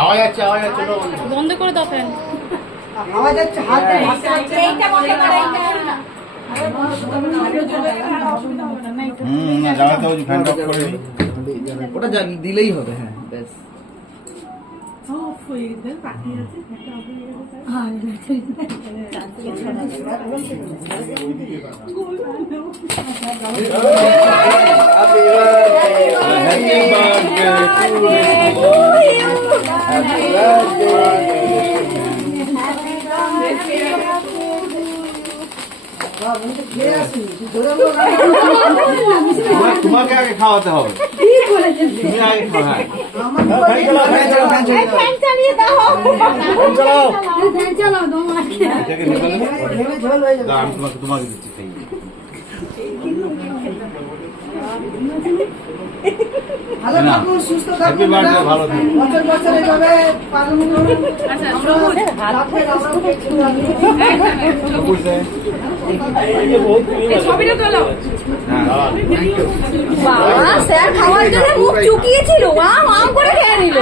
আওয়াজ যাচ্ছে বন্ধ করে দাও ফ্যান। আওয়াজ যাচ্ছে, হাত দিয়ে এইটা বন্ধ করো, এইটা। না জানাতে হবে ফ্যান অফ করে দিই। ওটা দিলেই হবে। হ্যাঁ ব্যাস। তোমাকে আগে খাওয়াতে হবে, তুমি আগে খাওয়া। ফ্যান চালিয়ে দাও। এটাকে নিয়ে গেলে আমি তোমাকে দিচ্ছি খাইয়ে। ভালো থাকুন, সুস্থ হ্যাপি থাকুন, বার্থডে, ভালো থাকুন। বছর বছর এইভাবে পালন করুন। আমরা রাত্রে আমরাও কেক খাবো। বুঝলে? ছবিটা তোলো। হ্যাঁ বাবা স্যার খাওয়ার জন্য মুখ চুকিয়েছিল, ওয়াও ওয়াও করে খেয়ে নিল।